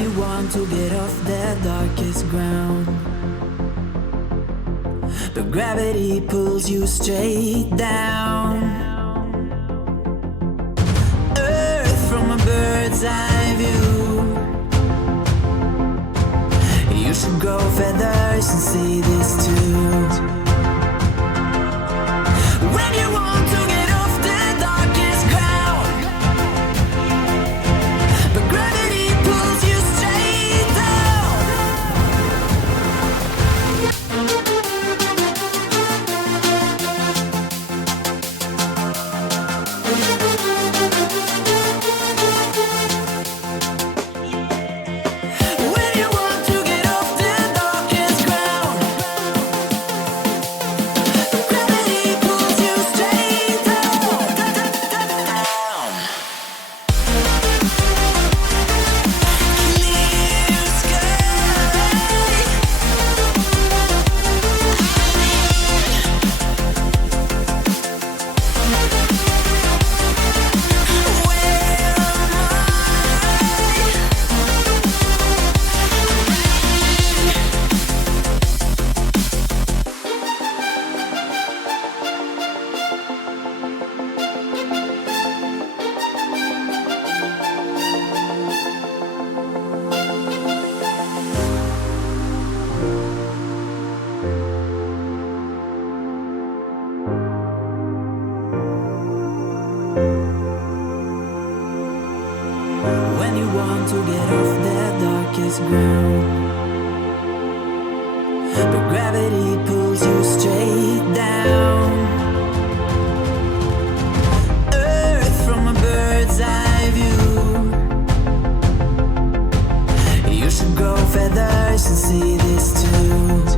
you want to get off the darkest ground, but gravity pulls you straight down. Earth from a bird's eye view. You should grow feathers and see this too. When you want to get off the darkest ground, but gravity pulls you straight down. When you want to get off the darkest ground, but gravity pulls you straight down. Clear When you want to get off the darkest ground, but gravity pulls you straight down. Earth from a bird's eye view. You should grow feathers and see this too.